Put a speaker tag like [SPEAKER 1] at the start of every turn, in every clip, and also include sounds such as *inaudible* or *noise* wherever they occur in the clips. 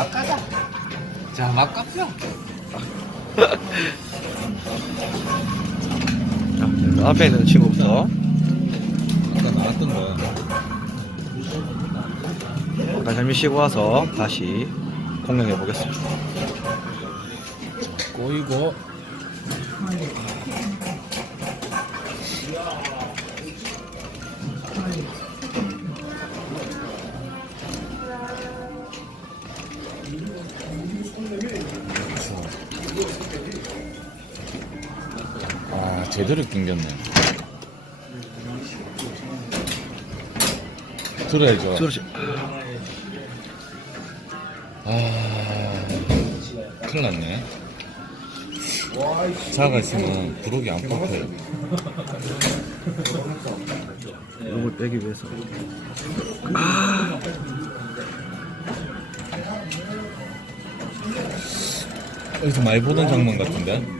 [SPEAKER 1] 막 가자. 자, 막가자.
[SPEAKER 2] 자, 앞에 있는 친구부터
[SPEAKER 1] 아까 나왔던 거야.
[SPEAKER 2] 잠깐 잠시 쉬고 와서 다시 공략해 보겠습니다.
[SPEAKER 1] 꼬이고. 제대로 낑겼네. 들어야죠.
[SPEAKER 2] 그렇지.
[SPEAKER 1] 아, 큰일 났네. 자가 있으면 부록이 안 뽑혀요.
[SPEAKER 2] 이걸 빼기 위해서.
[SPEAKER 1] 어디서 많이 보던 장면 같은데?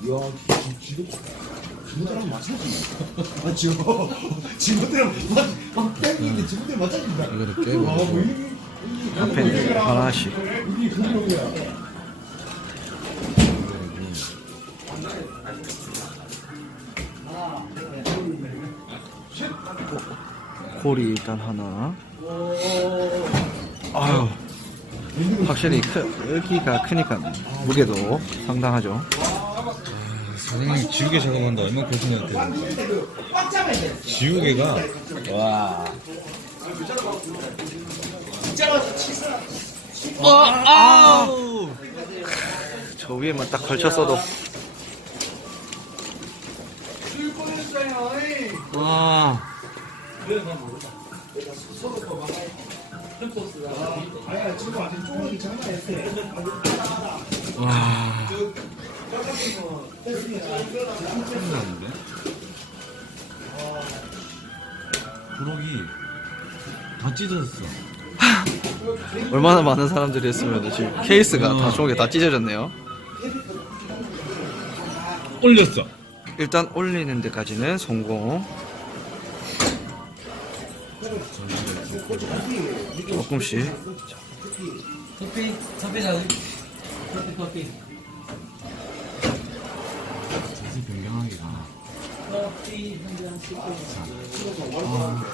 [SPEAKER 2] 뭐 들었어?
[SPEAKER 3] 아, 지금, 지금대로 막, 막 땡기는데 지금대로 맞춰준다.
[SPEAKER 1] 이거를 깨고.
[SPEAKER 2] 앞에 있는 하나씩. 골이 일단 하나. 아유, 확실히 크, 여기가 크니까 무게도 상당하죠.
[SPEAKER 1] 사장님 지우개 작업한다 얼마나 고생했대 지우개가
[SPEAKER 2] 와저 위에만 딱 걸쳤어도. 와.
[SPEAKER 1] 와. 큰일났는데? 부록이 다 찢어졌어.
[SPEAKER 2] 얼마나 많은 사람들이 했으면 지금 케이스가 다
[SPEAKER 1] 어.
[SPEAKER 2] 쪽에 다 찢어졌네요.
[SPEAKER 1] 올렸어.
[SPEAKER 2] 일단 올리는 데까지는 성공. 조금씩.
[SPEAKER 4] 커피, 커피 사 커피, 커피.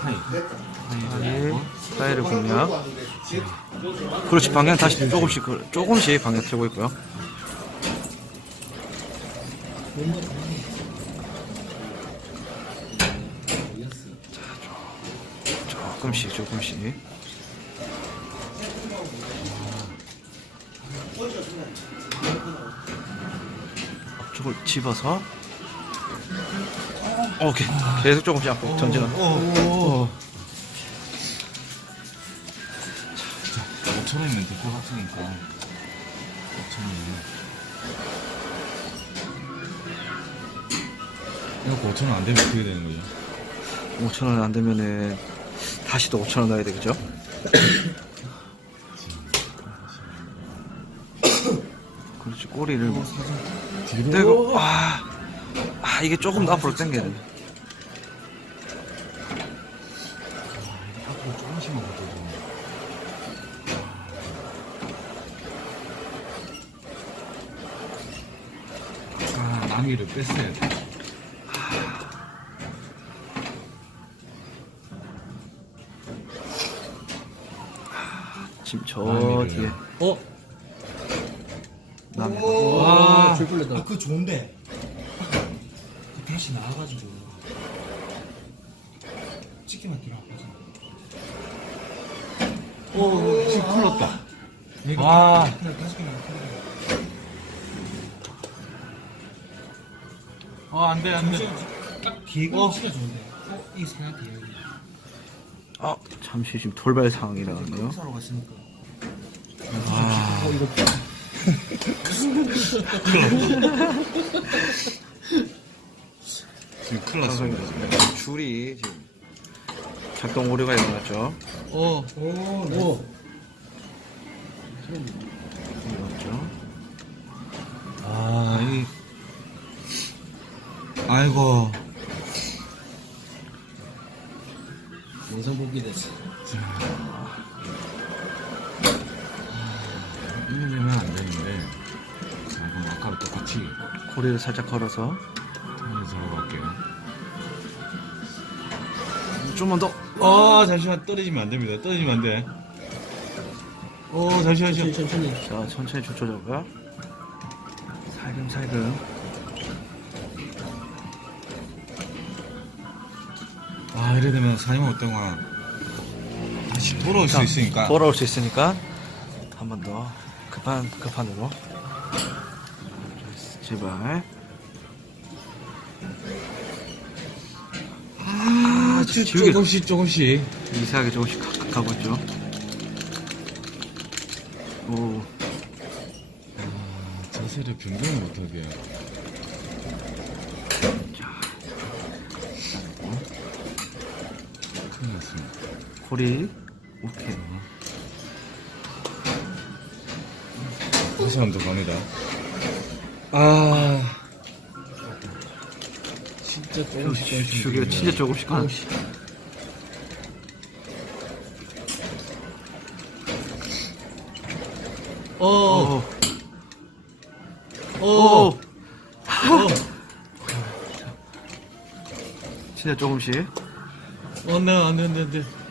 [SPEAKER 1] 하이.
[SPEAKER 2] 하이, 파이를 공략. 그렇지, 방향 다시 조금씩, 그- 조금씩 방향 틀고 있고요. 자, 조금씩, 조금씩. 앞쪽을 집어서. 오케이. 계속 조금씩 앞으로 전진하고. 어.
[SPEAKER 1] 5천 원이면 될것 같으니까. 5천 원이면. 이거 5천 원 안 되면 어떻게 되는 거죠?
[SPEAKER 2] 5천 원 안 되면은 다시 또 5천 원 넣어야 되겠죠? 그렇지 꼬리를 뭐
[SPEAKER 1] 뒤로.
[SPEAKER 2] 아, 아 이게 조금 더 앞으로 당겨야 돼
[SPEAKER 1] 아, 남이를 뺐어야 돼.
[SPEAKER 2] 지금 저. 뒤에
[SPEAKER 4] 어?
[SPEAKER 2] 남
[SPEAKER 4] 와, 줄
[SPEAKER 3] 아,
[SPEAKER 4] 굴렸다.
[SPEAKER 3] 그거 좋은데.
[SPEAKER 4] 다시 나와가지고.
[SPEAKER 3] 찍기만 들어.
[SPEAKER 4] 오,
[SPEAKER 1] 지금.
[SPEAKER 4] 와.
[SPEAKER 3] 그냥 다섯 개만 들어.
[SPEAKER 1] 어, 안 돼, 안 돼.
[SPEAKER 3] 딱 기회가 진짜 좋은데. 어, 이 사람 기회.
[SPEAKER 2] 아, 자, 잠시 지금 돌발 상황이 나왔네요.
[SPEAKER 3] 사러 갔으니까.
[SPEAKER 2] 아,
[SPEAKER 1] 지금 큰일 났습니다. 지금.
[SPEAKER 2] 줄이 지금 작동 오류가 일어났죠.
[SPEAKER 1] 어,
[SPEAKER 3] 오, 오.
[SPEAKER 2] 일어났죠.
[SPEAKER 1] 아, 이. 아이고.
[SPEAKER 3] 영상 보기 됐어.
[SPEAKER 1] 이러면 되면 안 되는데. 자, 그럼 아까랑 똑같이
[SPEAKER 2] 고리를 살짝 걸어서
[SPEAKER 1] 턴에서 갈게요.
[SPEAKER 2] 좀만 더.
[SPEAKER 1] 어, 잠시만 떨어지면 안 됩니다. 떨어지면 안 돼. 어, 잠시만,
[SPEAKER 3] 천천히,
[SPEAKER 1] 잠시만.
[SPEAKER 3] 천천히.
[SPEAKER 2] 자, 천천히 조쳐줘고요. 살금살금.
[SPEAKER 1] 아, 이래 되면 4년 동안 다시 돌아올 수
[SPEAKER 2] 자,
[SPEAKER 1] 있으니까.
[SPEAKER 2] 돌아올 수 있으니까 한 번 더 급한 급한으로 제발
[SPEAKER 1] 아,
[SPEAKER 2] 저- 지우개.
[SPEAKER 1] 조금씩, 조금씩.
[SPEAKER 2] 이상하게 조금씩 가- 가고 있죠. 오,
[SPEAKER 1] 자세를 변경을 못하게. 큰일 났습니다.
[SPEAKER 2] 고리 오케이.
[SPEAKER 1] 다시 한번더 갑니다. 아. 진짜 조금씩 조금씩.
[SPEAKER 2] 진짜 조금씩 가.
[SPEAKER 1] 어,
[SPEAKER 2] 오,
[SPEAKER 1] 어,
[SPEAKER 2] 오, 진짜 조금씩
[SPEAKER 1] 안 돼, 안 돼, 안 돼, 안 돼.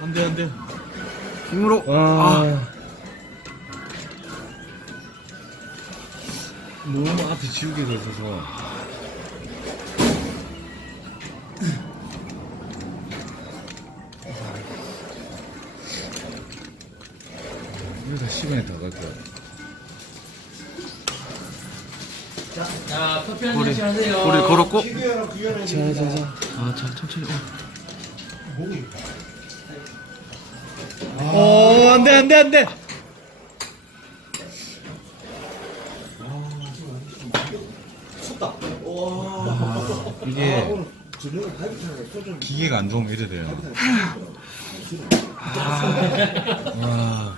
[SPEAKER 1] 안 돼, 안 돼.
[SPEAKER 2] 힘으로.
[SPEAKER 1] 아.
[SPEAKER 2] 아,
[SPEAKER 1] 너무 앞에 지우개가 있어서. 이거 다 시간이 다갈 거야.
[SPEAKER 4] 자, 커피 한 잔씩 하세요.
[SPEAKER 2] 고리 걸었고.
[SPEAKER 3] 기계랑 기계랑 자, 자, 자.
[SPEAKER 2] 아, 자 천천히. 어.
[SPEAKER 3] 목이.
[SPEAKER 1] 어, 안 돼, 안 돼, 안 돼.
[SPEAKER 3] 춥다. 와.
[SPEAKER 1] 이게
[SPEAKER 3] 아,
[SPEAKER 1] 기계가 안 좋으면 이래 돼요. 와.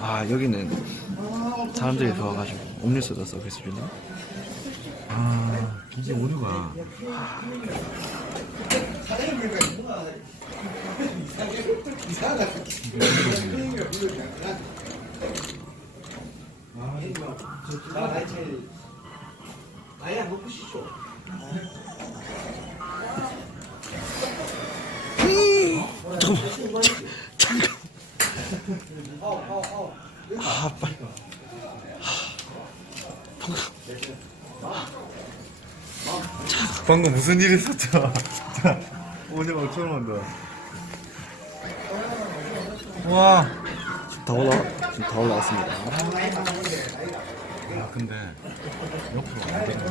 [SPEAKER 2] 아, 여기는 사람들이 좋아가지고 음료수도 서비스 주네.
[SPEAKER 1] 아, 이게
[SPEAKER 3] 나이 제일 아예 안 먹으시죠?
[SPEAKER 2] 아, 빨리.
[SPEAKER 1] 방금 무슨 일 있었죠? *laughs* 자, 오늘 5천 원 더. 와.
[SPEAKER 2] 다 올라, 지금 다 올라왔습니다.
[SPEAKER 1] 아, 근데 옆으로 안 되니까.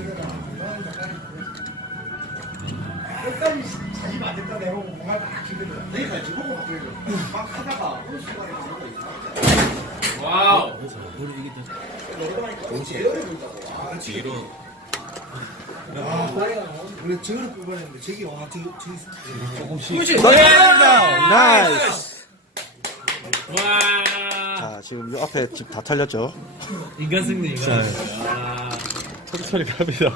[SPEAKER 4] 와우.
[SPEAKER 1] 뒤로.
[SPEAKER 3] 원래 저를 뽑아냈는데 저기 와 저기 저기
[SPEAKER 4] 그렇지.
[SPEAKER 2] 나이스!
[SPEAKER 4] 와.
[SPEAKER 2] 자, 지금 요 앞에 지금 다 털렸죠?
[SPEAKER 4] 인간 승리, 인간 승리. 와.
[SPEAKER 1] 천천히 갑니다.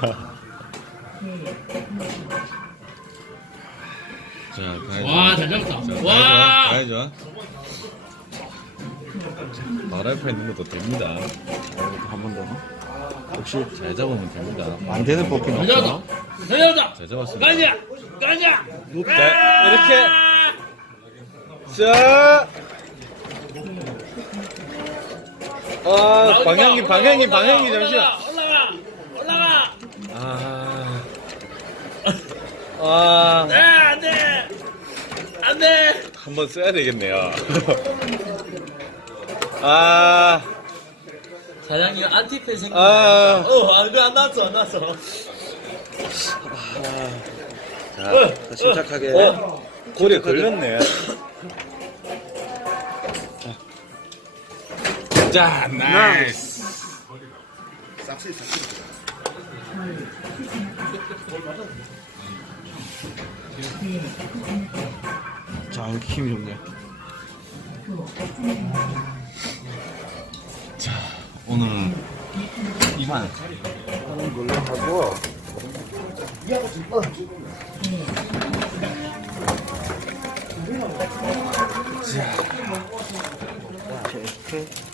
[SPEAKER 1] 자, 가야죠.
[SPEAKER 4] 와, 잘 잡았다.
[SPEAKER 1] 자,
[SPEAKER 4] 와.
[SPEAKER 1] 가야죠. 가야죠. 바로 옆에 있는 것도 됩니다.
[SPEAKER 2] 한 번 더.
[SPEAKER 1] 역시 잘 잡으면 됩니다.
[SPEAKER 2] 안 되는 뽑기는
[SPEAKER 4] 잘
[SPEAKER 2] 없죠?
[SPEAKER 4] 잘 잡았다.
[SPEAKER 1] 잘 잡았습니다.
[SPEAKER 4] 가자. 가자.
[SPEAKER 1] 자, 이렇게. 자. 아, 방향이, 방향이, 방향이, 잠시만.
[SPEAKER 4] 올라가. 올라가.
[SPEAKER 1] 아. 아.
[SPEAKER 4] 네, 안 돼. 안 돼.
[SPEAKER 1] 한번 써야 되겠네요. *laughs* 아.
[SPEAKER 4] 사장님 안티팬 생긴
[SPEAKER 2] 아.
[SPEAKER 4] 어, 안, 안 나왔어, 안 나왔어.
[SPEAKER 2] 자, 침착하게. 골에 걸렸네.
[SPEAKER 1] 자, 나이스.
[SPEAKER 3] 싹쓸이 싹쓸이.
[SPEAKER 2] 자, 이렇게 힘이 좋네.
[SPEAKER 1] 오늘 이만.
[SPEAKER 2] 하고. 자, 이렇게.